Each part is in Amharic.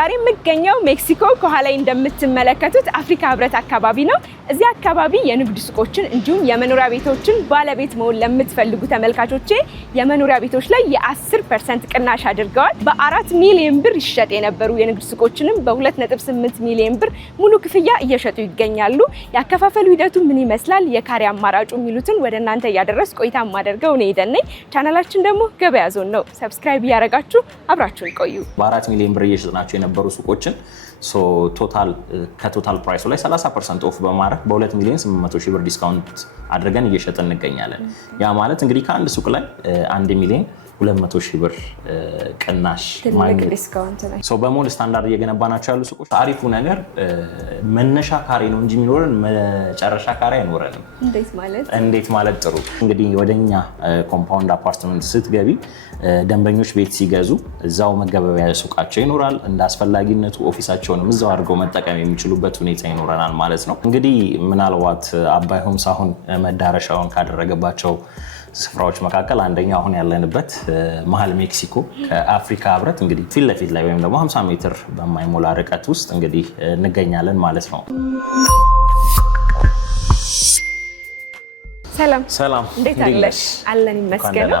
ዛሬ የምገኘው ሜክሲኮ ከኋላ እንደምትመለከቱት አፍሪካ ህብረት አካባቢ ነው። እዚህ አካባቢ የንግድ ሱቆችን እንዲሁም የመኖሪያ ቤቶችን ባለቤት መሆን ለምትፈልጉ ተመልካቾቼ የመኖሪያ ቤቶች ላይ የ10% ቅናሽ አድርገዋል። በ4 ሚሊዮን ብር ይሸጥ የነበሩ የንግድ ሱቆችንም በ2.8 ሚሊዮን ብር ሙሉ ክፍያ እየሸጡ ይገኛሉ። ያከፋፈሉ ሂደቱ ምን ይመስላል፣ የካሬ አማራጩ የሚሉትን ወደ እናንተ እያደረስ ቆይታ ማደርገው እኔ ደነኝ። ቻናላችን ደግሞ ገበያ ዞን ነው። ሰብስክራይብ እያደረጋችሁ አብራችሁን ቆዩ። በ4 ሚሊዮን ብር እየሸጥናቸው የነበሩ ሱቆችን ከቶታል ፕራይሱ ላይ 30% ኦፍ በማድረግ በ2 ሚሊዮን 800 ሺህ ብር ዲስካውንት አድርገን እየሸጥን እንገኛለን። ያ ማለት እንግዲህ ከአንድ ሱቅ ላይ 1 ሚሊዮን 200 ሺህ ብር ቅናሽ ትልቅ ዲስካውንት ነው። በሞል ስታንዳርድ እየገነባናቸው ያሉ ሱቆች አሪፉ ነገር መነሻ ካሬ ነው እንጂ የሚኖረን መጨረሻ ካሬ አይኖረንም። እንዴት ማለት ጥሩ እንግዲህ ወደኛ ኮምፓውንድ አፓርትመንት ስትገቢ ደንበኞች ቤት ሲገዙ እዛው መገበያያ ሱቃቸው ይኖራል። እንደ አስፈላጊነቱ ኦፊሳቸውንም እዛው አድርገው መጠቀም የሚችሉበት ሁኔታ ይኖረናል ማለት ነው። እንግዲህ ምናልባት አባይ ሆምስ አሁን መዳረሻውን ካደረገባቸው ስፍራዎች መካከል አንደኛው አሁን ያለንበት መሀል ሜክሲኮ ከአፍሪካ ህብረት እንግዲህ ፊት ለፊት ላይ ወይም ደግሞ 50 ሜትር በማይሞላ ርቀት ውስጥ እንግዲህ እንገኛለን ማለት ነው። ሰላም እንዴት አለሽ? አለን ይመስገን።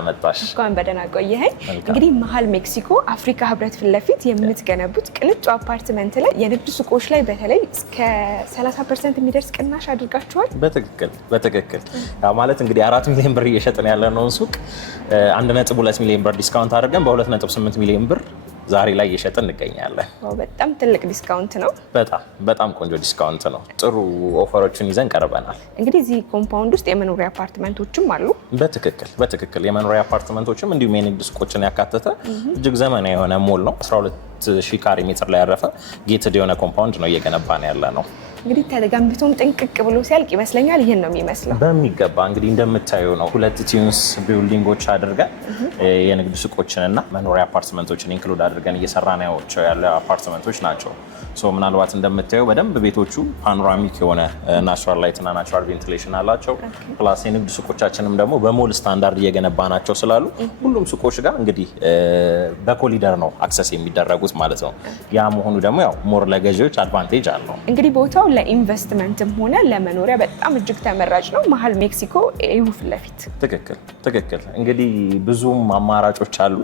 እንኳን በደህና ቆየኸኝ። እንግዲህ መሀል ሜክሲኮ አፍሪካ ህብረት ፊት ለፊት የምትገነቡት ቅንጡ አፓርትመንት ላይ የንግድ ሱቆች ላይ በተለይ እስከ 30% የሚደርስ ቅናሽ አድርጋችኋል። በትክክል ያ ማለት እንግዲህ 4 ሚሊዮን ብር እየሸጥን ያለነውን ሱቅ 1.2 ሚሊዮን ብር ዲስካውንት አድርገን በ2.8 ሚሊዮን ብር ዛሬ ላይ እየሸጥን እንገኛለን። በጣም ትልቅ ዲስካውንት ነው። በጣም ቆንጆ ዲስካውንት ነው። ጥሩ ኦፈሮችን ይዘን ቀርበናል። እንግዲህ እዚህ ኮምፓውንድ ውስጥ የመኖሪያ አፓርትመንቶችም አሉ። በትክክል የመኖሪያ አፓርትመንቶችም እንዲሁም የንግድ ሱቆችን ያካተተ እጅግ ዘመናዊ የሆነ ሞል ነው። 12,000 ካሬ ሜትር ላይ ያረፈ ጌትድ የሆነ ኮምፓውንድ ነው እየገነባን ያለ ነው። እንግዲህ ተገንብቶም ጥንቅቅ ብሎ ሲያልቅ ይመስለኛል ይሄን ነው የሚመስለው። በሚገባ እንግዲህ እንደምታዩ ነው 2 ቲዩንስ ቢልዲንጎች አድርገን የንግድ ሱቆችንና መኖሪያ አፓርትመንቶችን ኢንክሉድ አድርገን እየሰራን ያለ አፓርትመንቶች ናቸው። ምናልባት እንደምታዩ በደንብ ቤቶቹ ፓኖራሚክ የሆነ ናቹራል ላይት እና ናቹራል ቬንቲሌሽን አላቸው። ፕላስ የንግድ ሱቆቻችንም ደግሞ በሞል ስታንዳርድ እየገነባናቸው ስላሉ ሁሉም ሱቆች ጋር እንግዲህ በኮሊደር ነው አክሰስ የሚደረጉት ማለት ነው። ያ መሆኑ ደግሞ ያው ሞር ለገዢዎች አድቫንቴጅ አለው። እንግዲህ ቦታው ለኢንቨስትመንትም ሆነ ለመኖሪያ በጣም እጅግ ተመራጭ ነው። መሀል ሜክሲኮ ኤዩ ፊት ለፊት ትክክል። እንግዲህ ብዙም አማራጮች አሉ።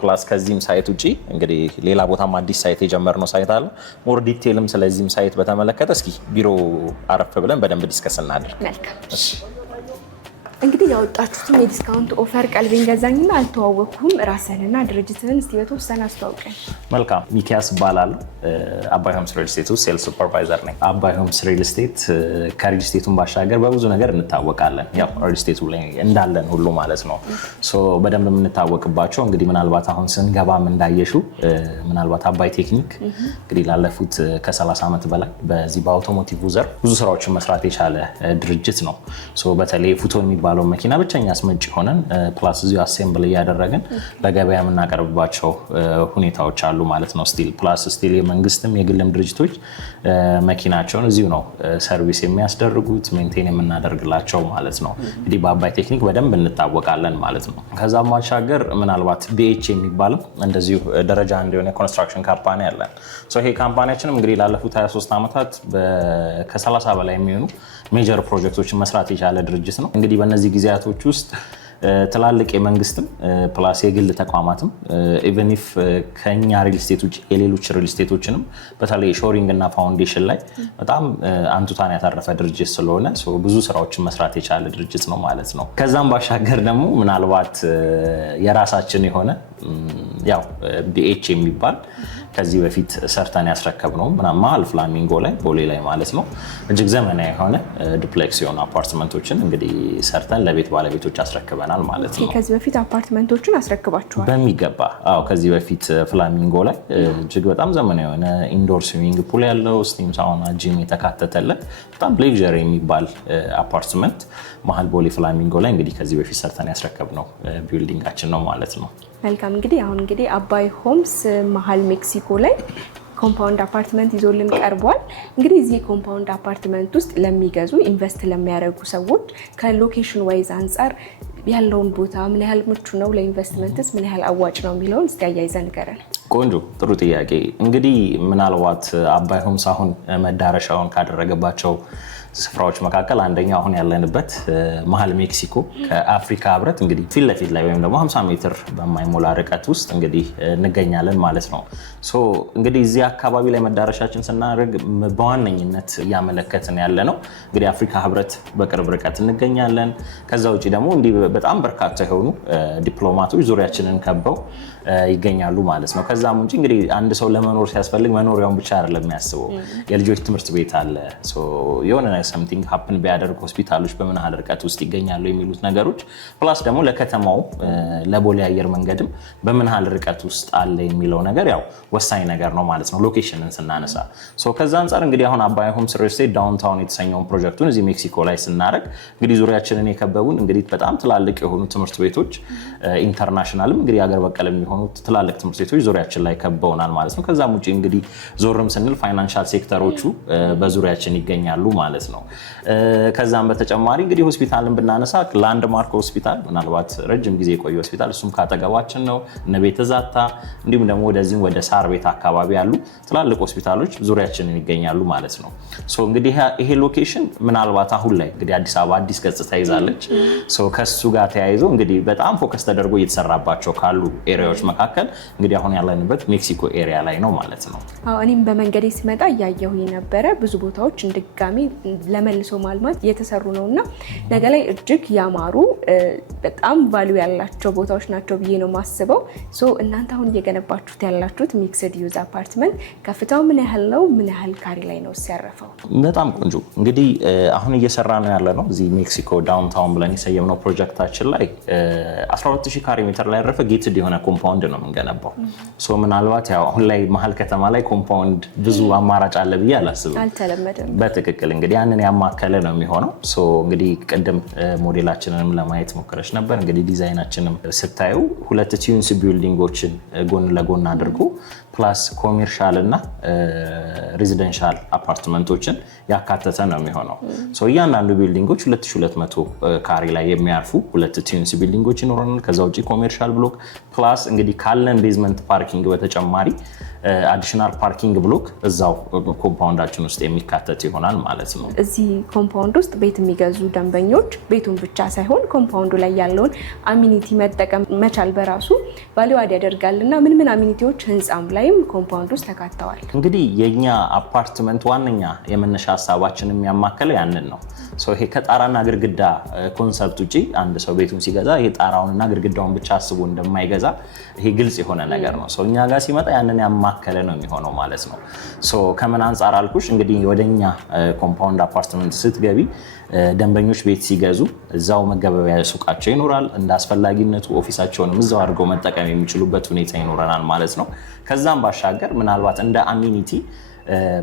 ፕላስ ከዚህም ሳይት ውጪ እንግዲህ ሌላ ቦታም አዲስ ሳይት የጀመርነው ሳይት አለ። ሞር ዲቴይልም ስለዚህም ሳይት በተመለከተ እስኪ ቢሮ አረፍ ብለን በደንብ ዲስከስ እናድርግ። መልካም። እንግዲህ ያወጣችሁትም የዲስካውንት ኦፈር ቀልቤን ገዛኝና አልተዋወቅኩም። ራስህንና ድርጅትህን እስቲ በተወሰነ አስተዋውቀን። መልካም። ሚኪያስ እባላለሁ። አባይ ሆምስ ሪል ስቴት ውስጥ ሴልስ ሱፐርቫይዘር ነኝ። አባይ ሆምስ ሪል ስቴት ከሪል ስቴቱን ባሻገር በብዙ ነገር እንታወቃለን። ያው ሪል ስቴቱ ላይ እንዳለን ሁሉ ማለት ነው። በደንብ የምንታወቅባቸው እንግዲህ ምናልባት አሁን ስንገባም እንዳየሹ ምናልባት አባይ ቴክኒክ እንግዲህ ላለፉት ከ30 ዓመት በላይ በዚህ በአውቶሞቲቭ ዘርፍ ብዙ ስራዎችን መስራት የቻለ ድርጅት ነው። በተለይ ፉቶን የሚባለው መኪና ብቸኛ አስመጪ ሆነን ፕላስ እዚሁ አሴምብል እያደረግን ለገበያ የምናቀርብባቸው ሁኔታዎች አሉ ማለት ነው። ስቲል የመንግስትም የግልም ድርጅቶች መኪናቸውን እዚሁ ነው ሰርቪስ የሚያስደርጉት ሜንቴን የምናደርግላቸው ማለት ነው። እንግዲህ በአባይ ቴክኒክ በደንብ እንታወቃለን ማለት ነው። ከዛም ማሻገር ምናልባት ቢኤች የሚባልም እንደዚሁ ደረጃ እንደሆነ ኮንስትራክሽን ካምፓኒ አለን። ይሄ ካምፓኒያችንም እንግዲህ ላለፉት 23 ዓመታት ከ30 በላይ የሚሆኑ ሜጀር ፕሮጀክቶችን መስራት የቻለ ድርጅት ነው። እንግዲህ በእነዚህ ጊዜያቶች ውስጥ ትላልቅ የመንግስትም ፕላስ የግል ተቋማትም ኢቨን ኢፍ ከኛ ሪል ስቴት ውጭ የሌሎች ሪል ስቴቶችንም በተለይ ሾሪንግ እና ፋውንዴሽን ላይ በጣም አንቱታን ያተረፈ ድርጅት ስለሆነ ብዙ ስራዎችን መስራት የቻለ ድርጅት ነው ማለት ነው። ከዛም ባሻገር ደግሞ ምናልባት የራሳችን የሆነ ያው ቢኤች የሚባል ከዚህ በፊት ሰርተን ያስረከብነው መሀል ፍላሚንጎ ላይ ቦሌ ላይ ማለት ነው እጅግ ዘመናዊ የሆነ ዱፕሌክስ የሆኑ አፓርትመንቶችን እንግዲህ ሰርተን ለቤት ባለቤቶች አስረክበናል ማለት ነው። ከዚህ በፊት አፓርትመንቶችን አስረክባችኋል? በሚገባ አዎ። ከዚህ በፊት ፍላሚንጎ ላይ እጅግ በጣም ዘመናዊ የሆነ ኢንዶር ስዊሚንግ ፑል ያለው ስቲም ሳውና ጂም የተካተተለት በጣም ሌክዠሪ የሚባል አፓርትመንት መሀል ቦሌ ፍላሚንጎ ላይ እንግዲህ ከዚህ በፊት ሰርተን ያስረከብነው ቢልዲንጋችን ነው ማለት ነው። መልካም። እንግዲህ አባይ ሆምስ መሀል ሜክሲኮ ላይ ኮምፓውንድ አፓርትመንት ይዞልን ቀርቧል። እንግዲህ እዚህ ኮምፓውንድ አፓርትመንት ውስጥ ለሚገዙ ኢንቨስት ለሚያደርጉ ሰዎች ከሎኬሽን ዋይዝ አንፃር ያለውን ቦታ ምን ያህል ምቹ ነው ለኢንቨስትመንትስ ምን ያህል አዋጭ ነው የሚለውን እስቲ አያይዘን ንገረን። ቆንጆ ጥሩ ጥያቄ። እንግዲህ ምናልባት አባይ ሆምስ አሁን መዳረሻውን ካደረገባቸው ስፍራዎች መካከል አንደኛው አሁን ያለንበት መሀል ሜክሲኮ ከአፍሪካ ህብረት እንግዲህ ፊት ለፊት ላይ ወይም ደግሞ 50 ሜትር በማይሞላ ርቀት ውስጥ እንግዲህ እንገኛለን ማለት ነው። ሶ እንግዲህ እዚህ አካባቢ ላይ መዳረሻችን ስናደርግ በዋነኝነት እያመለከትን ያለ ነው እንግዲህ አፍሪካ ህብረት በቅርብ ርቀት እንገኛለን። ከዛ ውጭ ደግሞ እንዲህ በጣም በርካታ የሆኑ ዲፕሎማቶች ዙሪያችንን ከበው ይገኛሉ ማለት ነው። ከዛም ውጭ እንግዲህ አንድ ሰው ለመኖር ሲያስፈልግ መኖሪያውን ብቻ አይደለም የሚያስበው፣ የልጆች ትምህርት ቤት አለ፣ የሆነ ሰምቲንግ ሀፕን ቢያደርግ ሆስፒታሎች በምን ያህል ርቀት ውስጥ ይገኛሉ የሚሉት ነገሮች፣ ፕላስ ደግሞ ለከተማው ለቦሌ አየር መንገድም በምን ያህል ርቀት ውስጥ አለ የሚለው ነገር ያው ወሳኝ ነገር ነው ማለት ነው ሎኬሽንን ስናነሳ። ከዛ አንጻር እንግዲህ አሁን አባይ ሆምስ ሪል ስቴት ዳውንታውን የተሰኘውን ፕሮጀክቱን እዚህ ሜክሲኮ ላይ ስናደርግ እንግዲህ ዙሪያችንን የከበቡን እንግዲህ በጣም ትላልቅ የሆኑ ትምህርት ቤቶች ኢንተርናሽናልም እንግዲህ አገር በቀል የሚሆኑ ትላልቅ ትምህርት ቤቶች ዙሪያችን ላይ ከበውናል ማለት ነው። ከዛም ውጭ እንግዲህ ዞርም ስንል ፋይናንሻል ሴክተሮቹ በዙሪያችን ይገኛሉ ማለት ነው። ከዛም በተጨማሪ እንግዲህ ሆስፒታልን ብናነሳ ላንድማርክ ሆስፒታል ምናልባት ረጅም ጊዜ የቆየ ሆስፒታል እሱም ካጠገባችን ነው። እነ ቤተ ዛታ እንዲሁም ደግሞ ወደዚህም ወደ ሳር ቤት አካባቢ ያሉ ትላልቅ ሆስፒታሎች ዙሪያችንን ይገኛሉ ማለት ነው። እንግዲህ ይሄ ሎኬሽን ምናልባት አሁን ላይ እንግዲህ አዲስ አበባ አዲስ ገጽታ ይዛለች። ከሱ ጋር ተያይዞ እንግዲህ በጣም ፎከስ ተደርጎ እየተሰራባቸው ካሉ ኤሪያዎች መካከል እንግዲህ አሁን ያለንበት ሜክሲኮ ኤሪያ ላይ ነው ማለት ነው። እኔም በመንገዴ ስመጣ እያየሁ የነበረ ብዙ ቦታዎች ድጋሚ ለመልሶ ማልማት እየተሰሩ ነውና ነገ ላይ እጅግ ያማሩ በጣም ቫልዩ ያላቸው ቦታዎች ናቸው ብዬ ነው ማስበው። እናንተ አሁን እየገነባችሁት ያላችሁት ሚክስድ ዩዝ አፓርትመንት ከፍታው ምን ያህል ነው? ምን ያህል ካሬ ላይ ነው ሲያረፈው? በጣም ቆንጆ እንግዲህ አሁን እየሰራ ነው ያለ ነው እዚህ ሜክሲኮ ዳውንታውን ብለን የሰየምነው ፕሮጀክታችን ላይ 12000 ካሬ ሜትር ላይ ያረፈ ጌትድ የሆነ ኮምፓውንድ ነው የምንገነባው። ምናልባት ያው አሁን ላይ መሀል ከተማ ላይ ኮምፓውንድ ብዙ አማራጭ አለ ብዬ አላስብም። አልተለመደም። በትክክል እንግዲህ ያንን ያማከለ ነው የሚሆነው። እንግዲህ ቅድም ሞዴላችንንም ለማየት ሞክረሽ ነበር። እንግዲህ ዲዛይናችንም ስታዩ 2 ቲዩንስ ቢልዲንጎችን ጎን ለጎን አድርጎ ፕላስ ኮሜርሻል እና ሬዚደንሻል አፓርትመንቶችን ያካተተ ነው የሚሆነው። እያንዳንዱ ቢልዲንጎች 2200 ካሬ ላይ የሚያርፉ 2 ቲዩንስ ቢልዲንጎች ይኖረናል። ከዛ ውጭ ኮሜርሻል ብሎክ ፕላስ እንግዲህ ካለን ቤዝመንት ፓርኪንግ በተጨማሪ አዲሽናል ፓርኪንግ ብሎክ እዛው ኮምፓውንዳችን ውስጥ የሚካተት ይሆናል ማለት ነው። እዚህ ኮምፓውንድ ውስጥ ቤት የሚገዙ ደንበኞች ቤቱን ብቻ ሳይሆን ኮምፓውንዱ ላይ ያለውን አሚኒቲ መጠቀም መቻል በራሱ ቫልዩ አድ ያደርጋልና ምን ምን አሚኒቲዎች ህንጻም ላይም ኮምፓውንድ ውስጥ ተካተዋል? እንግዲህ የኛ አፓርትመንት ዋነኛ የመነሻ ሀሳባችን የሚያማከለው ያንን ነው። ይሄ ከጣራና ግድግዳ ኮንሰፕት ውጪ አንድ ሰው ቤቱን ሲገዛ ይሄ ጣራውንና ግድግዳውን ብቻ አስቦ እንደማይገዛ ይሄ ግልጽ የሆነ ነገር ነው። እኛ ጋር ሲመጣ ያንን ያማከለ ነው የሚሆነው ማለት ነው። ከምን አንጻር አልኩሽ እንግዲህ ወደኛ ኮምፓውንድ አፓርትመንት ስትገቢ ደንበኞች ቤት ሲገዙ እዛው መገበያያ ሱቃቸው ይኖራል። እንደ አስፈላጊነቱ ኦፊሳቸውንም እዛው አድርገው መጠቀም የሚችሉበት ሁኔታ ይኖረናል ማለት ነው። ከዛም ባሻገር ምናልባት እንደ አሚኒቲ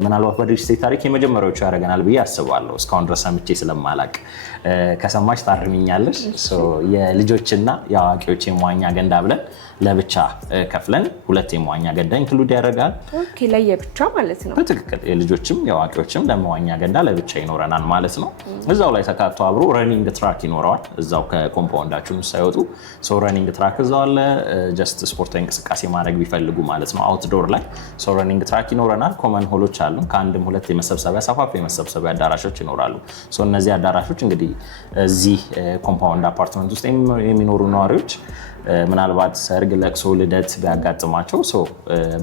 ምናልባት በሪል ስቴት ታሪክ የመጀመሪያዎቹ ያደርገናል ብዬ አስባለሁ። እስካሁን ድረስ ሰምቼ ስለማላቅ ከሰማች ታርሚኛለሽ። የልጆችና የአዋቂዎች የመዋኛ ገንዳ ብለን ለብቻ ከፍለን 2 የመዋኛ ገንዳ ኢንክሉድ ያደርጋል። ኦኬ፣ ለየብቻ ማለት ነው። በትክክል የልጆችም የአዋቂዎችም ለመዋኛ ገንዳ ለብቻ ይኖረናል ማለት ነው። እዛው ላይ ተካቶ አብሮ ረኒንግ ትራክ ይኖረዋል። እዛው ከኮምፓውንዳችን ሳይወጡ ረኒንግ ትራክ እዛው አለ። ጀስት ስፖርታዊ እንቅስቃሴ ማድረግ ቢፈልጉ ማለት ነው አውትዶር ላይ ረኒንግ ትራክ ይኖረናል። ኮመን ሆሎች አሉ። ከአንድም 2 የመሰብሰቢያ ሰፋፊ የመሰብሰቢያ አዳራሾች ይኖራሉ። እነዚህ አዳራሾች እንግዲህ እዚህ ኮምፓውንድ አፓርትመንት ውስጥ የሚኖሩ ነዋሪዎች ምናልባት ሰርግ፣ ለቅሶ፣ ልደት ቢያጋጥማቸው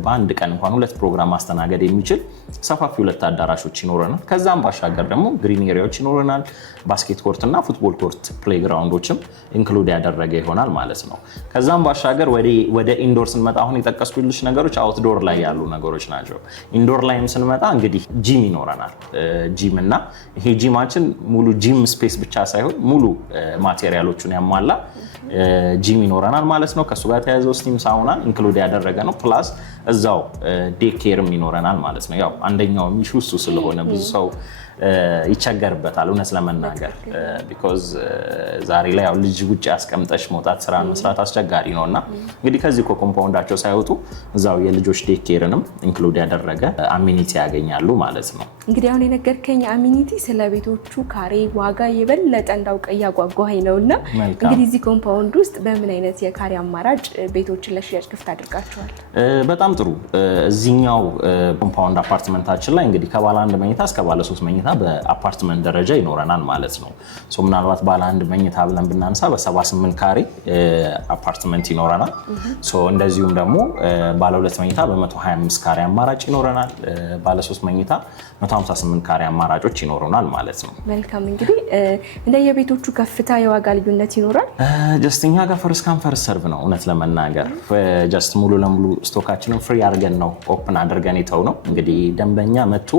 በአንድ ቀን እንኳን 2 ፕሮግራም ማስተናገድ የሚችል ሰፋፊ 2 አዳራሾች ይኖረናል። ከዛም ባሻገር ደግሞ ግሪን ኤሪያዎች ይኖረናል። ባስኬት ኮርት እና ፉትቦል ኮርት ፕሌይግራውንዶችም ኢንክሉድ ያደረገ ይሆናል ማለት ነው። ከዛም ባሻገር ወደ ኢንዶር ስንመጣ አሁን የጠቀስኩልሽ ነገሮች አውትዶር ላይ ያሉ ነገሮች ናቸው። ኢንዶር ላይም ስንመጣ እንግዲህ ጂም ይኖረናል። ጂም እና ይሄ ጂማችን ሙሉ ጂም ስፔስ ብቻ ሳይሆን ሙሉ ማቴሪያሎቹን ያሟላ ጂም ይኖረናል ማለት ነው። ከሱ ጋር ተያይዘው ስቲም ሳውና ኢንክሉድ ያደረገ ነው። ፕላስ እዛው ዴይ ኬርም ይኖረናል ማለት ነው። ያው አንደኛው ሚሹ እሱ ስለሆነ ብዙ ሰው ይቸገርበታል እውነት ለመናገር ቢኮዝ ዛሬ ላይ ያው ልጅ ውጭ ያስቀምጠሽ መውጣት ስራ መስራት አስቸጋሪ ነውና እንግዲህ ከዚህ ኮምፓውንዳቸው ሳይወጡ እዛው የልጆች ዴይ ኬርንም ኢንክሉድ ያደረገ አሚኒቲ ያገኛሉ ማለት ነው። እንግዲህ አሁን የነገርከኝ አሚኒቲ ስለ ቤቶቹ ካሬ ዋጋ የበለጠ እንዳውቅ እያጓጓኝ ነውና እንግዲህ እዚህ ኮምፓውንድ ውስጥ በምን አይነት የካሬ አማራጭ ቤቶችን ለሽያጭ ክፍት አድርጋቸዋል? በጣም ጥሩ። እዚህኛው ኮምፓውንድ አፓርትመንታችን ላይ እንግዲህ ከባለ 1 መኝታ እስከ ባለ 3 መኝታ በአፓርትመንት ደረጃ ይኖረናል ማለት ነው። ምናልባት ባለ 1 መኝታ ብለን ብናነሳ በ78 ካሬ አፓርትመንት ይኖረናል። እንደዚሁም ደግሞ ባለ 2 መኝታ በ125 ካሬ አማራጭ ይኖረናል። ባለ 3 መኝታ 158 ካሬ አማራጮች ይኖሩናል ማለት ነው። መልካም እንግዲህ እንደየቤቶቹ ከፍታ የዋጋ ልዩነት ይኖራል? ጀስት እኛ ጋር ፈርስት ካም ፈርስት ሰርቭ ነው። እውነት ለመናገር ጀስት ሙሉ ለሙሉ ስቶካችንን ፍሪ አድርገን ነው ኦፕን አድርገን የተው ነው። እንግዲህ ደንበኛ መጥቶ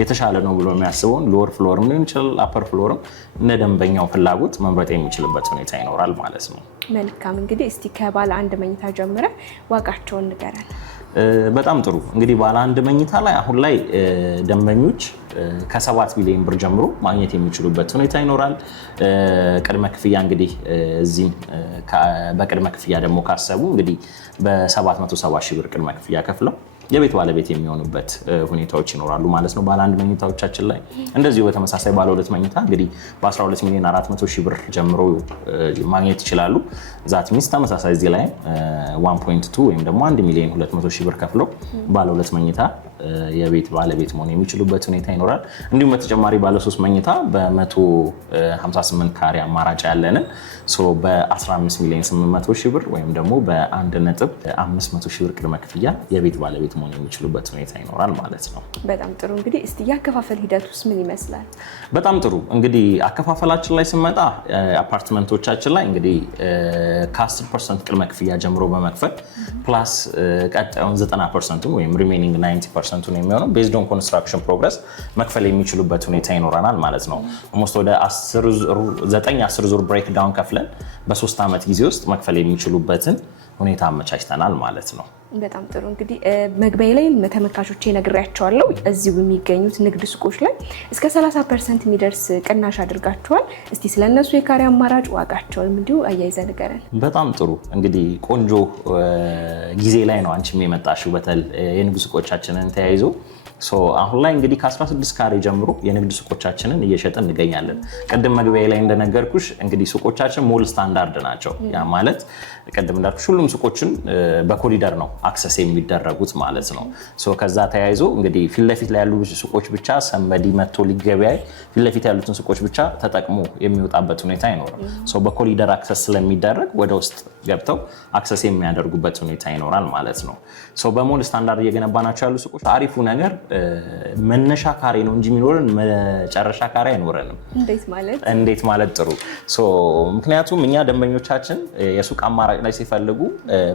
የተሻለ ነው ብሎ የሚያስበውን ሎወር ፍሎርም ሊሆን ይችላል አፐር ፍሎርም እንደ ደንበኛው ፍላጎት መምረጥ የሚችልበት ሁኔታ ይኖራል ማለት ነው። መልካም እንግዲህ እስቲ ከባለ 1 መኝታ ጀምረ ዋጋቸውን ንገረን። በጣም ጥሩ እንግዲህ ባለ 1 መኝታ ላይ አሁን ላይ ደንበኞች ከ7 ሚሊዮን ብር ጀምሮ ማግኘት የሚችሉበት ሁኔታ ይኖራል። ቅድመ ክፍያ እንግዲህ እዚህ በቅድመ ክፍያ ደግሞ ካሰቡ እንግዲህ በ770 ሺህ ብር ቅድመ ክፍያ ከፍለው የቤት ባለቤት የሚሆኑበት ሁኔታዎች ይኖራሉ ማለት ነው። ባለ 1 መኝታዎቻችን ላይ እንደዚሁ በተመሳሳይ ባለ 2 መኝታ እንግዲህ በ12 ሚሊዮን 400 ሺህ ብር ጀምሮ ማግኘት ይችላሉ። ዛት ሚንስ ተመሳሳይ እዚህ ላይ 1.2 ወይም ደግሞ 1 ሚሊዮን 200 ሺህ ብር ከፍለው ባለ 2 መኝታ የቤት ባለቤት መሆን የሚችሉበት ሁኔታ ይኖራል። እንዲሁም በተጨማሪ ባለ 3 መኝታ በ158 ካሬ አማራጭ ያለንን በ15 ሚሊዮን 800 ሺህ ብር ወይም ደግሞ በ1.500 ሺህ ብር ቅድመ ክፍያ የቤት ባለቤት መሆን የሚችሉበት ሁኔታ ይኖራል ማለት ነው። በጣም ጥሩ እንግዲህ እስቲ ያከፋፈል ሂደት ውስጥ ምን ይመስላል? በጣም ጥሩ እንግዲህ አከፋፈላችን ላይ ስንመጣ አፓርትመንቶቻችን ላይ እንግዲህ ከ10% ቅድመ ክፍያ ጀምሮ በመክፈል ፕላስ ቀጣዩን 90% ወይም ሪሜኒንግ 90% የሚሆነው ቤዝድ ኦን ኮንስትራክሽን ፕሮግረስ መክፈል የሚችሉበት ሁኔታ ይኖረናል ማለት ነው። ኦልሞስት ወደ 9-10 ዙር ብሬክ ዳውን ከፍለን በ3 ዓመት ጊዜ ውስጥ መክፈል የሚችሉበትን ሁኔታ አመቻችተናል ማለት ነው። በጣም ጥሩ እንግዲህ መግቢያ ላይ ተመልካቾቼ ነግሬያቸዋለሁ። እዚሁ የሚገኙት ንግድ ሱቆች ላይ እስከ 30% የሚደርስ ቅናሽ አድርጋቸዋል። እስቲ ስለነሱ የካሬ አማራጭ ዋጋቸውንም እንዲሁ አያይዘ ንገረን። በጣም ጥሩ እንግዲህ ቆንጆ ጊዜ ላይ ነው አንቺም የመጣሽው በተለይ የንግድ ሱቆቻችንን ተያይዞ አሁን ላይ እንግዲህ ከ16 ካሬ ጀምሮ የንግድ ሱቆቻችንን እየሸጥን እንገኛለን። ቅድም መግቢያ ላይ እንደነገርኩሽ እንግዲህ ሱቆቻችን ሞል ስታንዳርድ ናቸው። ያ ማለት ቅድም እንዳልኩሽ ሁሉም ሱቆችን በኮሪደር ነው አክሰስ የሚደረጉት ማለት ነው። ከዛ ተያይዞ እንግዲህ ፊት ለፊት ላይ ያሉ ሱቆች ብቻ ሰንበዲ መጥቶ ሊገበያይ ፊት ለፊት ያሉትን ሱቆች ብቻ ተጠቅሞ የሚወጣበት ሁኔታ አይኖርም። በኮሪደር አክሰስ ስለሚደረግ ወደ ውስጥ ገብተው አክሰስ የሚያደርጉበት ሁኔታ ይኖራል ማለት ነው። በሞል ስታንዳርድ እየገነባናቸው ያሉ ሱቆች አሪፉ ነገር መነሻ ካሬ ነው እንጂ የሚኖረን መጨረሻ ካሬ አይኖረንም። እንዴት ማለት ጥሩ። ምክንያቱም እኛ ደንበኞቻችን የሱቅ አማራጭ ላይ ሲፈልጉ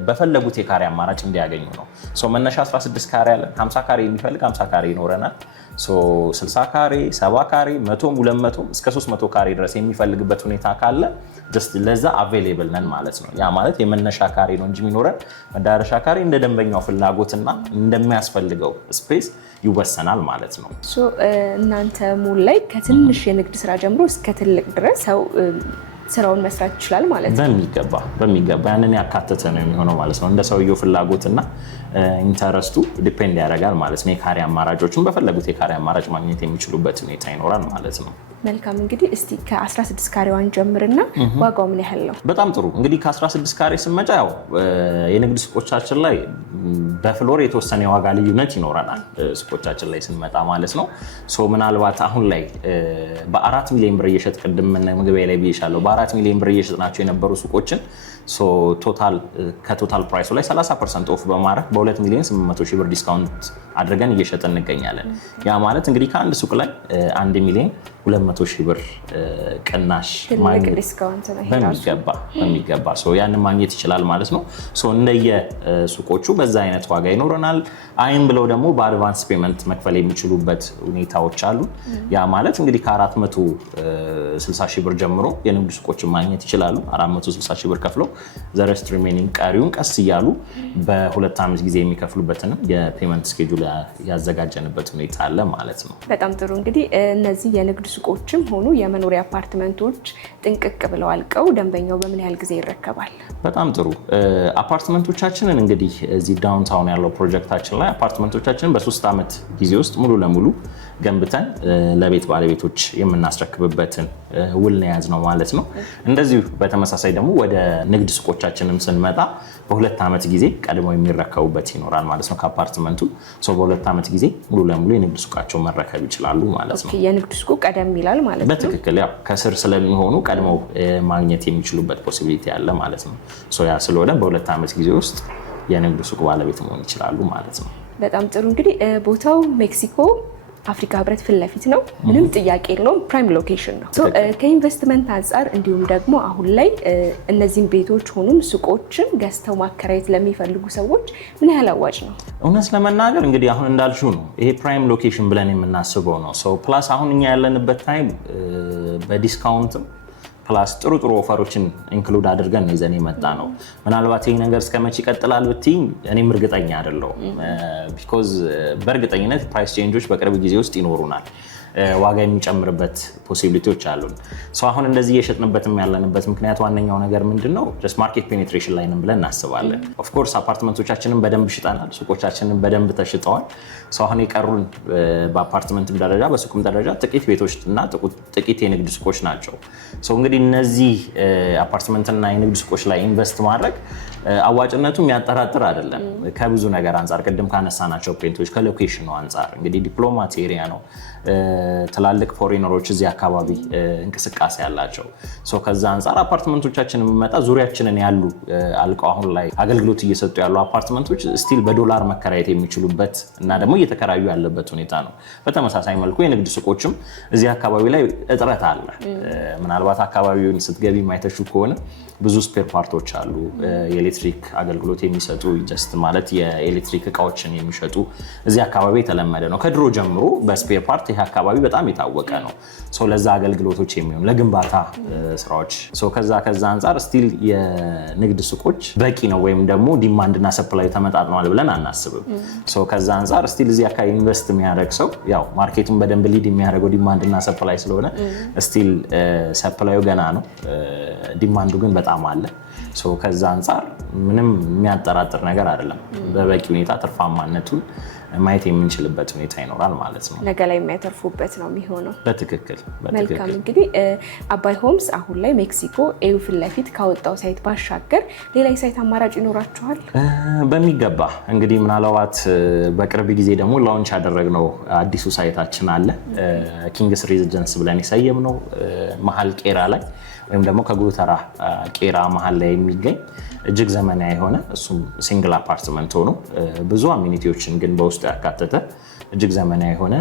በፈለጉት የካሬ አማራጭ እንዲያገኙ ነው። መነሻ 16 ካሬ አለን። 50 ካሬ የሚፈልግ 50 ካሬ ይኖረናል። 60 ካሬ፣ 70 ካሬ፣ 100፣ 200 እስከ 300 ካሬ ድረስ የሚፈልግበት ሁኔታ ካለ ጀስት ለዛ አቬሌብል ነን ማለት ነው። ያ ማለት የመነሻ ካሬ ነው እንጂ የሚኖረን መዳረሻ ካሬ እንደ ደንበኛው ፍላጎትና እንደሚያስፈልገው ስፔስ ይወሰናል ማለት ነው። እናንተ ሙሉ ላይ ከትንሽ የንግድ ስራ ጀምሮ እስከ ትልቅ ድረስ ሰው ስራውን መስራት ይችላል ማለት ነው። በሚገባ ያንን ያካተተ ነው የሚሆነው ማለት ነው። እንደ ሰውየው ፍላጎትና ኢንተረስቱ ዲፔንድ ያደርጋል ማለት ነው። የካሬ አማራጮችን በፈለጉት የካሬ አማራጭ ማግኘት የሚችሉበት ሁኔታ ይኖራል ማለት ነው። መልካም እንግዲህ እስቲ ከ16 ካሬዋን ጀምርና ዋጋው ምን ያህል ነው? በጣም ጥሩ እንግዲህ ከ16 ካሬ ስንመጣ ያው የንግድ ሱቆቻችን ላይ በፍሎር የተወሰነ የዋጋ ልዩነት ይኖረናል። ሱቆቻችን ላይ ስንመጣ ማለት ነው። ምናልባት አሁን ላይ በ4 ሚሊዮን ብር እየሸጥ ቅድም መግቢያ ላይ ብዬሻለሁ በ4 ሚሊዮን ብር እየሸጥናቸው የነበሩ ሱቆችን ከቶታል ፕራይሱ ላይ 30% ኦፍ በማድረግ በ2 ሚሊዮን 800 ሺህ ብር ዲስካውንት አድርገን እየሸጥን እንገኛለን። ያ ማለት እንግዲህ ከአንድ ሱቅ ላይ 1 ሚሊዮን 200 ሺህ ብር ቅናሽ በሚገባ ያንን ማግኘት ይችላል ማለት ነው። እንደየ ሱቆቹ በዛ አይነት ዋጋ ይኖረናል። አይን ብለው ደግሞ በአድቫንስ ፔመንት መክፈል የሚችሉበት ሁኔታዎች አሉ። ያ ማለት እንግዲህ ከ460 ሺህ ብር ጀምሮ የንግድ ሱቆችን ማግኘት ይችላሉ። 460 ሺህ ብር ከፍለው ዘረስት ሪሜኒንግ ቀሪውን ቀስ እያሉ በ2 ዓመት ጊዜ የሚከፍሉበትን የፔመንት ስኬጁል ያዘጋጀንበት ሁኔታ አለ ማለት ነው። በጣም ጥሩ እንግዲህ እነዚህ የንግድ ሱቆችም ሆኑ የመኖሪያ አፓርትመንቶች ጥንቅቅ ብለው አልቀው ደንበኛው በምን ያህል ጊዜ ይረከባል? በጣም ጥሩ። አፓርትመንቶቻችንን እንግዲህ እዚህ ዳውንታውን ያለው ፕሮጀክታችን ላይ አፓርትመንቶቻችንን በ3 ዓመት ጊዜ ውስጥ ሙሉ ለሙሉ ገንብተን ለቤት ባለቤቶች የምናስረክብበትን ውል ነው የያዝነው ማለት ነው። እንደዚሁ በተመሳሳይ ደግሞ ወደ ንግድ ሱቆቻችንም ስንመጣ በ2 ዓመት ጊዜ ቀድመው የሚረከቡበት ይኖራል ማለት ነው። ከአፓርትመንቱ በ2 ዓመት ጊዜ ሙሉ ለሙሉ የንግድ ሱቃቸው መረከብ ይችላሉ ማለት ነው። የንግድ ሱቁ ቀደም ይላል ማለት ነው። በትክክል ያው ከስር ስለሚሆኑ ቀድመው ማግኘት የሚችሉበት ፖሲቢሊቲ አለ ማለት ነው። ያ ስለሆነ በ2 ዓመት ጊዜ ውስጥ የንግድ ሱቅ ባለቤት መሆን ይችላሉ ማለት ነው። በጣም ጥሩ። እንግዲህ ቦታው ሜክሲኮ አፍሪካ ህብረት ፊት ለፊት ነው። ምንም ጥያቄ የለውም። ፕራይም ሎኬሽን ነው። ከኢንቨስትመንት አንጻር እንዲሁም ደግሞ አሁን ላይ እነዚህን ቤቶች ሆኑም ሱቆችን ገዝተው ማከራየት ለሚፈልጉ ሰዎች ምን ያህል አዋጭ ነው? እውነት ለመናገር እንግዲህ አሁን እንዳልሽው ነው። ይሄ ፕራይም ሎኬሽን ብለን የምናስበው ነው። ፕላስ አሁን እኛ ያለንበት ታይም በዲስካውንትም ፕላስ ጥሩ ኦፈሮችን ኢንክሉድ አድርገን ነው ይዘን የመጣ ነው። ምናልባት ይህ ነገር እስከ መቼ ይቀጥላል ብትይኝ እኔም እርግጠኛ አይደለሁም። ቢኮዝ በእርግጠኝነት ፕራይስ ቼንጆች በቅርብ ጊዜ ውስጥ ይኖሩናል። ዋጋ የሚጨምርበት ፖሲቢሊቲዎች አሉን። አሁን እንደዚህ እየሸጥንበትም ያለንበት ምክንያት ዋነኛው ነገር ምንድነው? ጀስት ማርኬት ፔኔትሬሽን ላይ ነን ብለን እናስባለን። ኦፍኮርስ አፓርትመንቶቻችንን በደንብ ሽጠናል፣ ሱቆቻችንን በደንብ ተሽጠዋል። አሁን የቀሩን በአፓርትመንትም ደረጃ በሱቅም ደረጃ ጥቂት ቤቶች እና ጥቂት የንግድ ሱቆች ናቸው። እንግዲህ እነዚህ አፓርትመንትና የንግድ ሱቆች ላይ ኢንቨስት ማድረግ አዋጭነቱ የሚያጠራጥር አይደለም። ከብዙ ነገር አንጻር ቅድም ካነሳናቸው ፖይንቶች፣ ከሎኬሽኑ አንጻር እንግዲህ ዲፕሎማት ኤሪያ ነው። ትላልቅ ፎሬነሮች እዚህ አካባቢ እንቅስቃሴ ያላቸው። ከዛ አንጻር አፓርትመንቶቻችን የሚመጣ ዙሪያችንን ያሉ አልቀው አሁን ላይ አገልግሎት እየሰጡ ያሉ አፓርትመንቶች ስቲል በዶላር መከራየት የሚችሉበት እና ደግሞ እየተከራዩ ያለበት ሁኔታ ነው። በተመሳሳይ መልኩ የንግድ ሱቆችም እዚህ አካባቢ ላይ እጥረት አለ። ምናልባት አካባቢውን ስትገቢ ማይተሹ ከሆነ ብዙ ስፔር ፓርቶች አሉ። የኤሌክትሪክ አገልግሎት የሚሰጡ ጀስት ማለት የኤሌክትሪክ እቃዎችን የሚሸጡ እዚህ አካባቢ የተለመደ ነው። ከድሮ ጀምሮ በስፔር ፓርት ይህ አካባቢ በጣም የታወቀ ነው። ለዛ አገልግሎቶች የሚሆን ለግንባታ ስራዎች ከዛ አንጻር ስቲል የንግድ ሱቆች በቂ ነው ወይም ደግሞ ዲማንድና ሰፕላይ ተመጣጥኗል ብለን አናስብም። ከዛ አንጻር ስቲል እዚህ አካባቢ ኢንቨስት የሚያደርግ ሰው ያው ማርኬቱን በደንብ ሊድ የሚያደርገው ዲማንድና ሰፕላይ ስለሆነ ስቲል ሰፕላዩ ገና ነው፣ ዲማንዱ ግን በጣም አለ። ከዛ አንጻር ምንም የሚያጠራጥር ነገር አይደለም። በበቂ ሁኔታ ትርፋማነቱን ማየት የምንችልበት ሁኔታ ይኖራል ማለት ነው። ነገ ላይ የሚያተርፉበት ነው የሚሆነው። በትክክል። መልካም። እንግዲህ አባይ ሆምስ አሁን ላይ ሜክሲኮ ኤዩ ፊት ለፊት ካወጣው ሳይት ባሻገር ሌላ የሳይት አማራጭ ይኖራችኋል? በሚገባ እንግዲህ ምናልባት በቅርብ ጊዜ ደግሞ ላውንች ያደረግነው አዲሱ ሳይታችን አለ። ኪንግስ ሬዚደንስ ብለን የሰየምነው መሀል ቄራ ላይ ወይም ደግሞ ከጎተራ ቄራ መሀል ላይ የሚገኝ እጅግ ዘመናዊ የሆነ እሱም ሲንግል አፓርትመንት ሆኖ ብዙ አሚኒቲዎችን ግን በውስጡ ያካተተ እጅግ ዘመናዊ የሆነ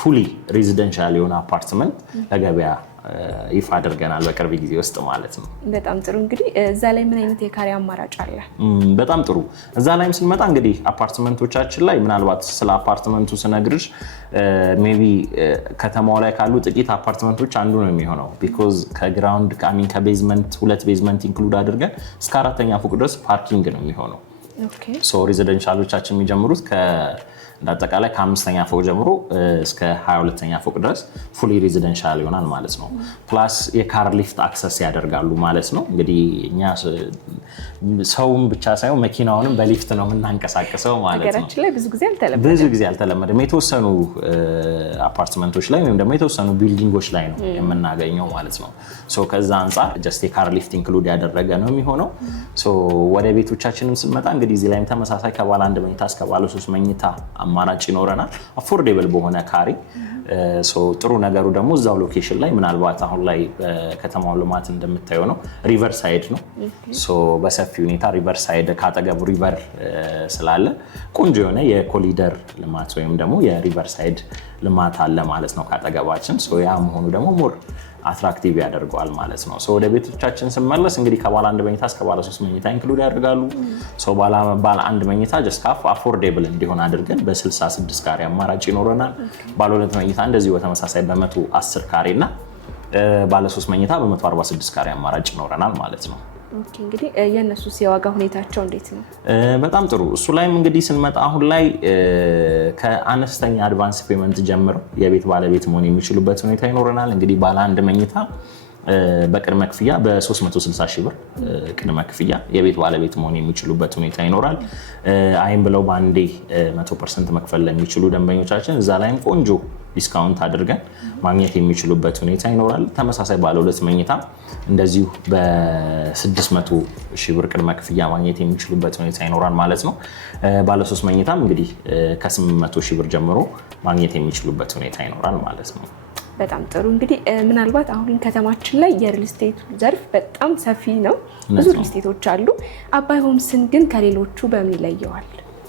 ፉሊ ሬዚደንሻል የሆነ አፓርትመንት ለገበያ ይፋ አድርገናል በቅርብ ጊዜ ውስጥ ማለት ነው። በጣም ጥሩ። እንግዲህ እዛ ላይ ምን አይነት የካሬ አማራጭ አለ? በጣም ጥሩ። እዛ ላይም ስንመጣ እንግዲህ አፓርትመንቶቻችን ላይ ምናልባት ስለ አፓርትመንቱ ስነግርሽ ሜይ ቢ ከተማው ላይ ካሉ ጥቂት አፓርትመንቶች አንዱ ነው የሚሆነው። ቢኮዝ ከግራውንድ ከቤዝመንት 2 ቤዝመንት ኢንክሉድ አድርገን እስከ 4ኛ ፎቅ ድረስ ፓርኪንግ ነው የሚሆነው። ሬዚደንሻሎቻችን የሚጀምሩት እንዳጠቃላይ ከ5ኛ ፎቅ ጀምሮ እስከ 22ኛ ፎቅ ድረስ ፉሊ ሬዚደንሻል ይሆናል ማለት ነው። ፕላስ የካር ሊፍት አክሰስ ያደርጋሉ ማለት ነው። እንግዲህ እኛ ሰውም ብቻ ሳይሆን መኪናውንም በሊፍት ነው የምናንቀሳቀሰው ማለት ነው። ሀገራችን ላይ ብዙ ጊዜ አልተለመደም። የተወሰኑ አፓርትመንቶች ላይ ወይም ደግሞ የተወሰኑ ቢልዲንጎች ላይ ነው የምናገኘው ማለት ነው። ከዛ አንጻር ጀስት የካር ሊፍት ኢንክሉድ ያደረገ ነው የሚሆነው። ወደ ቤቶቻችንም ስንመጣ እንግዲህ እዚህ ላይም ተመሳሳይ ከባለ 1 መኝታ እስከ ባለ 3 መኝታ አማራጭ ይኖረናል። አፎርዴብል በሆነ ካሬ። ጥሩ ነገሩ ደግሞ እዛው ሎኬሽን ላይ ምናልባት አሁን ላይ ከተማው ልማት እንደምታየው ነው ሪቨር ሳይድ ነው። በሰፊ ሁኔታ ሪቨር ሳይድ ካጠገቡ ሪቨር ስላለ ቆንጆ የሆነ የኮሊደር ልማት ወይም ደግሞ የሪቨር ሳይድ ልማት አለ ማለት ነው ካጠገባችን። ያ መሆኑ ደግሞ ሞር አትራክቲቭ ያደርገዋል ማለት ነው። ወደ ቤቶቻችን ስንመለስ እንግዲህ ከባለ 1 መኝታ እስከ ባለ 3 መኝታ ኢንክሉድ ያደርጋሉ። ባለ 1 መኝታ ጀስት አፎርዴብል እንዲሆን አድርገን በ66 ካሬ አማራጭ ይኖረናል። ባለ 2 መኝታ እንደዚሁ በተመሳሳይ በ110 ካሬ እና ባለ 3 መኝታ በ146 ካሬ አማራጭ ይኖረናል ማለት ነው። ኦኬ እንግዲህ የነሱስ የዋጋ ሁኔታቸው እንዴት ነው? በጣም ጥሩ። እሱ ላይም እንግዲህ ስንመጣ አሁን ላይ ከአነስተኛ አድቫንስ ፔመንት ጀምረው የቤት ባለቤት መሆን የሚችሉበት ሁኔታ ይኖረናል። እንግዲህ ባለ አንድ መኝታ በቅድመ ክፍያ በ360 ሺህ ብር ቅድመ ክፍያ የቤት ባለቤት መሆን የሚችሉበት ሁኔታ ይኖራል። አይም ብለው በአንዴ 100% መክፈል ለሚችሉ ደንበኞቻችን እዛ ላይም ቆንጆ ዲስካውንት አድርገን ማግኘት የሚችሉበት ሁኔታ ይኖራል። ተመሳሳይ ባለ ሁለት መኝታ እንደዚሁ በ600 ሺህ ብር ቅድመ ክፍያ ማግኘት የሚችሉበት ሁኔታ ይኖራል ማለት ነው። ባለ ሶስት መኝታም እንግዲህ ከ800 ሺህ ብር ጀምሮ ማግኘት የሚችሉበት ሁኔታ ይኖራል ማለት ነው። በጣም ጥሩ። እንግዲህ ምናልባት አሁን ከተማችን ላይ የሪል ስቴት ዘርፍ በጣም ሰፊ ነው። ብዙ ሪል ስቴቶች አሉ። አባይ ሆምስን ግን ከሌሎቹ በምን ይለየዋል?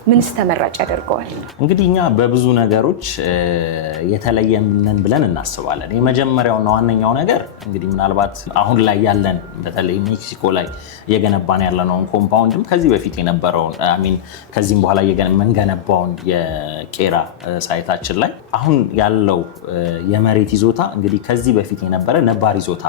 ምንስ ተመራጭ ያደርገዋል? እንግዲህ እኛ በብዙ ነገሮች የተለየንን ብለን እናስባለን። የመጀመሪያውና ዋነኛው ነገር እንግዲህ ምናልባት አሁን ላይ ያለን በተለይ ሜክሲኮ ላይ እየገነባን ያለነውን ኮምፓውንድም ከዚህ በፊት የነበረውን ከዚህም በኋላ የምንገነባውን የቄራ ሳይታችን ላይ አሁን ያለው የመሬት ይዞታ እንግዲህ ከዚህ በፊት የነበረ ነባር ይዞታ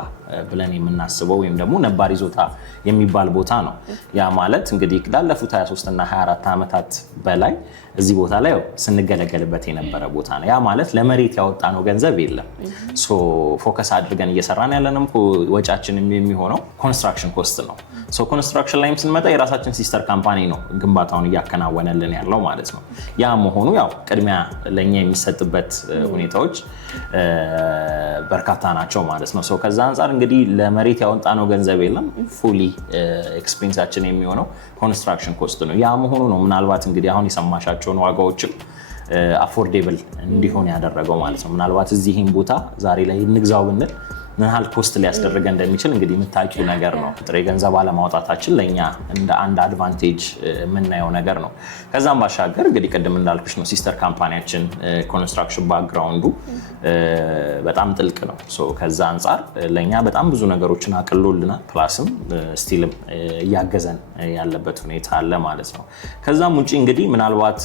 ብለን የምናስበው ወይም ደግሞ ነባር ይዞታ የሚባል ቦታ ነው። ያ ማለት እንግዲህ ላለፉት 23 እና 24 ዓመታት በላይ እዚህ ቦታ ላይ ስንገለገልበት የነበረ ቦታ ነው። ያ ማለት ለመሬት ያወጣነው ገንዘብ የለም። ፎከስ አድርገን እየሰራን ያለንም ወጫችንም የሚሆነው ኮንስትራክሽን ኮስት ነው። ኮንስትራክሽን ላይም ስንመጣ የራሳችን ሲስተር ካምፓኒ ነው ግንባታውን እያከናወነልን ያለው ማለት ነው። ያ መሆኑ ያው ቅድሚያ ለእኛ የሚሰጥበት ሁኔታዎች በርካታ ናቸው ማለት ነው። ከዛ አንጻር እንግዲህ ለመሬት ያወጣነው ገንዘብ የለም። ፉሊ ኤክስፔንሳችን የሚሆነው ኮንስትራክሽን ኮስት ነው። ያ መሆኑ ነው ምናልባት እንግዲህ አሁን የሰማሻቸውን ዋጋዎችም አፎርዴብል እንዲሆን ያደረገው ማለት ነው። ምናልባት እዚህም ቦታ ዛሬ ላይ እንግዛው ብንል ምን ያህል ኮስት ሊያስደርገ እንደሚችል እንግዲህ የምታውቂው ነገር ነው። ጥሬ ገንዘብ አለማውጣታችን ለእኛ እንደ አንድ አድቫንቴጅ የምናየው ነገር ነው። ከዛም ባሻገር እንግዲህ ቅድም እንዳልኩሽ ነው ሲስተር ካምፓኒያችን ኮንስትራክሽን ባክግራውንዱ በጣም ጥልቅ ነው። ከዛ አንጻር ለእኛ በጣም ብዙ ነገሮችን አቅሎልናል። ፕላስም ስቲልም እያገዘን ያለበት ሁኔታ አለ ማለት ነው። ከዛም ውጭ እንግዲህ ምናልባት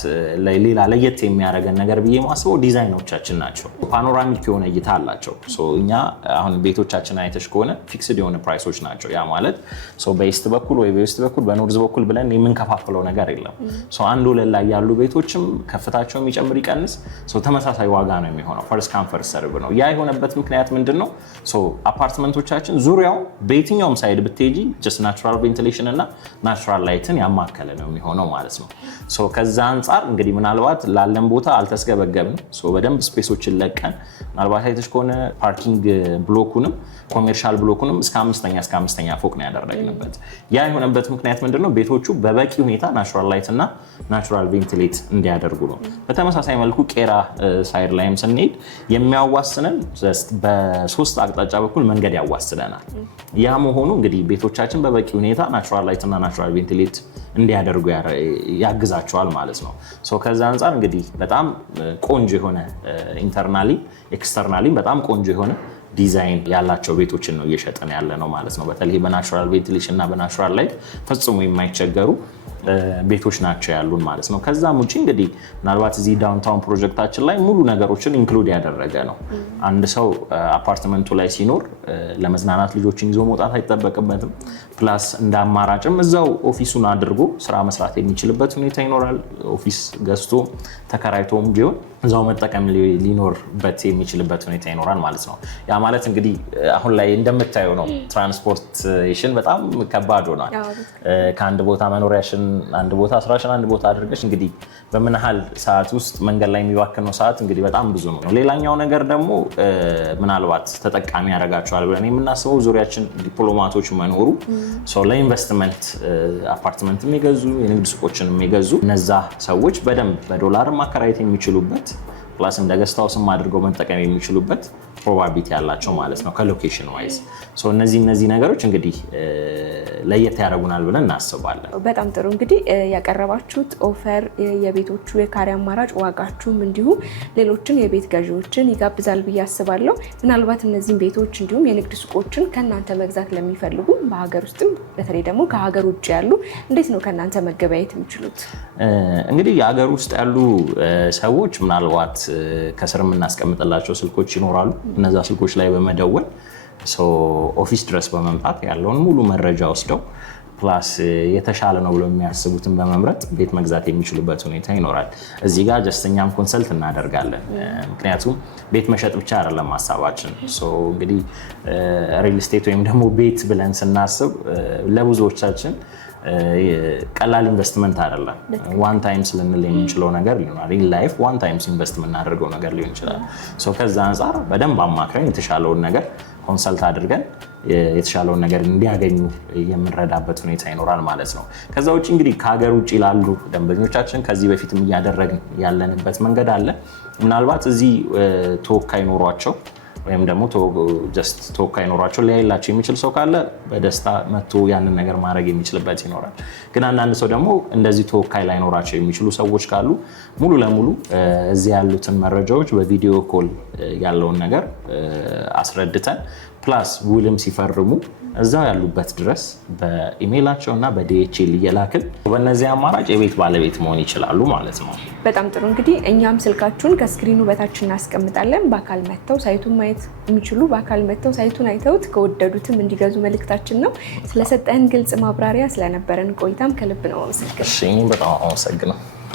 ሌላ ለየት የሚያደርገን ነገር ብዬ ማስበው ዲዛይኖቻችን ናቸው። ፓኖራሚክ የሆነ እይታ አላቸው። እኛ አሁን ቤቶቻችን አይተሽ ከሆነ ፊክስድ የሆነ ፕራይሶች ናቸው። ያ ማለት በኢስት በኩል ወይ በዌስት በኩል በኖርዝ በኩል ብለን የምንከፋፍለው ነገር የለም። አንድ ወለል ላይ ያሉ ቤቶችም ከፍታቸው የሚጨምር ይቀንስ ተመሳሳይ ዋጋ ነው የሚሆነው። ፈርስት ካም ፈርስት ሰርቭ ነው። ያ የሆነበት ምክንያት ምንድን ነው? አፓርትመንቶቻችን ዙሪያው በየትኛውም ሳይድ ብትሄጂ ጀስት ናቹራል ቬንቲሌሽን እና ናቹራል ላይትን ያማከለ ነው የሚሆነው ማለት ነው። ከዛ አንጻር እንግዲህ ምናልባት ላለን ቦታ አልተስገበገብን። በደንብ ስፔሶችን ለቀን ምናልባት አይተሽ ከሆነ ፓርኪንግ ብሎኩንም ኮሜርሻል ብሎኩንም እስከ አምስተኛ ፎቅ ነው ያደረግንበት። ያ የሆነበት ምክንያት ምንድነው? ቤቶቹ በበቂ ሁኔታ ናቹራል ላይት እና ናቹራል ቬንቲሌት እንዲያደርጉ ነው። በተመሳሳይ መልኩ ቄራ ሳይድ ላይም ስንሄድ የሚያዋስነን በሶስት አቅጣጫ በኩል መንገድ ያዋስነናል። ያ መሆኑ እንግዲህ ቤቶቻችን በበቂ ሁኔታ ናቹራል ላይት እና ናቹራል ቬንቲሌት እንዲያደርጉ ያግዛቸዋል ማለት ነው። ከዛ አንጻር እንግዲህ በጣም ቆንጆ የሆነ ኢንተርናሊ ኤክስተርናሊ በጣም ቆንጆ የሆነ ዲዛይን ያላቸው ቤቶችን ነው እየሸጠን ያለ ነው ማለት ነው። በተለይ በናቹራል ቬንቲሌሽን እና በናቹራል ላይት ፈጽሞ የማይቸገሩ ቤቶች ናቸው ያሉን ማለት ነው። ከዛም ውጭ እንግዲህ ምናልባት እዚህ ዳውንታውን ፕሮጀክታችን ላይ ሙሉ ነገሮችን ኢንክሉድ ያደረገ ነው። አንድ ሰው አፓርትመንቱ ላይ ሲኖር ለመዝናናት ልጆችን ይዞ መውጣት አይጠበቅበትም። ፕላስ እንደ አማራጭም እዛው ኦፊሱን አድርጎ ስራ መስራት የሚችልበት ሁኔታ ይኖራል። ኦፊስ ገዝቶ ተከራይቶም ቢሆን እዛው መጠቀም ሊኖርበት የሚችልበት ሁኔታ ይኖራል ማለት ነው። ያ ማለት እንግዲህ አሁን ላይ እንደምታየው ነው ትራንስፖርቴሽን በጣም ከባድ ሆኗል። ከአንድ ቦታ መኖሪያሽን አንድ ቦታ ስራሽን አንድ ቦታ አድርገሽ እንግዲህ በምን ያህል ሰዓት ውስጥ መንገድ ላይ የሚባክነው ሰዓት እንግዲህ በጣም ብዙ ነው። ሌላኛው ነገር ደግሞ ምናልባት ተጠቃሚ ያደርጋቸዋል ብለን የምናስበው ዙሪያችን ዲፕሎማቶች መኖሩ ለኢንቨስትመንት አፓርትመንት የሚገዙ የንግድ ሱቆችን የሚገዙ እነዛ ሰዎች በደንብ በዶላር ማከራየት የሚችሉበት ፕላስ እንደ ገስት ሃውስም አድርገው መጠቀም የሚችሉበት ፕሮባቢሊቲ ያላቸው ማለት ነው ከሎኬሽን ዋይዝ። እነዚህ ነገሮች እንግዲህ ለየት ያደርጉናል ብለን እናስባለን። በጣም ጥሩ። እንግዲህ ያቀረባችሁት ኦፈር የቤቶቹ የካሬ አማራጭ ዋጋችሁም እንዲሁም ሌሎችን የቤት ገዢዎችን ይጋብዛል ብዬ አስባለሁ። ምናልባት እነዚህን ቤቶች እንዲሁም የንግድ ሱቆችን ከእናንተ መግዛት ለሚፈልጉ በሀገር ውስጥም በተለይ ደግሞ ከሀገር ውጭ ያሉ እንዴት ነው ከእናንተ መገበያየት የሚችሉት? እንግዲህ የሀገር ውስጥ ያሉ ሰዎች ምናልባት ከስር የምናስቀምጥላቸው ስልኮች ይኖራሉ። እነዛ ስልኮች ላይ በመደወል ኦፊስ ድረስ በመምጣት ያለውን ሙሉ መረጃ ወስደው ፕላስ የተሻለ ነው ብሎ የሚያስቡትን በመምረጥ ቤት መግዛት የሚችሉበት ሁኔታ ይኖራል። እዚህ ጋር ጀስተኛም ኮንሰልት እናደርጋለን። ምክንያቱም ቤት መሸጥ ብቻ አይደለም ሀሳባችን። እንግዲህ ሪል ስቴት ወይም ደግሞ ቤት ብለን ስናስብ ለብዙዎቻችን ቀላል ኢንቨስትመንት አይደለም። ዋን ታይምስ ልንል የምንችለው ነገር ሊሆናል። ኢን ላይፍ ዋን ታይምስ ኢንቨስት የምናደርገው ነገር ሊሆን ይችላል። ከዛ አንጻር በደንብ አማክረን የተሻለውን ነገር ኮንሰልት አድርገን የተሻለውን ነገር እንዲያገኙ የምንረዳበት ሁኔታ ይኖራል ማለት ነው። ከዛ ውጭ እንግዲህ ከሀገር ውጭ ላሉ ደንበኞቻችን ከዚህ በፊትም እያደረግን ያለንበት መንገድ አለ። ምናልባት እዚህ ተወካይ ኖሯቸው ወይም ደግሞ ጀስት ተወካይ ኖሯቸው ሊያይላቸው የሚችል ሰው ካለ በደስታ መጥቶ ያንን ነገር ማድረግ የሚችልበት ይኖራል። ግን አንዳንድ ሰው ደግሞ እንደዚህ ተወካይ ላይኖራቸው የሚችሉ ሰዎች ካሉ ሙሉ ለሙሉ እዚህ ያሉትን መረጃዎች በቪዲዮ ኮል ያለውን ነገር አስረድተን ፕላስ ውልም ሲፈርሙ እዛው ያሉበት ድረስ በኢሜይላቸው እና በዲኤችኤል እየላክን በእነዚህ አማራጭ የቤት ባለቤት መሆን ይችላሉ ማለት ነው። በጣም ጥሩ። እንግዲህ እኛም ስልካችሁን ከስክሪኑ በታች እናስቀምጣለን። በአካል መጥተው ሳይቱን ማየት የሚችሉ በአካል መጥተው ሳይቱን አይተውት ከወደዱትም እንዲገዙ መልእክታችን ነው። ስለሰጠህን ግልጽ ማብራሪያ ስለነበረን ቆይታም ከልብ ነው አመሰግናለሁ። በጣም አመሰግናለሁ።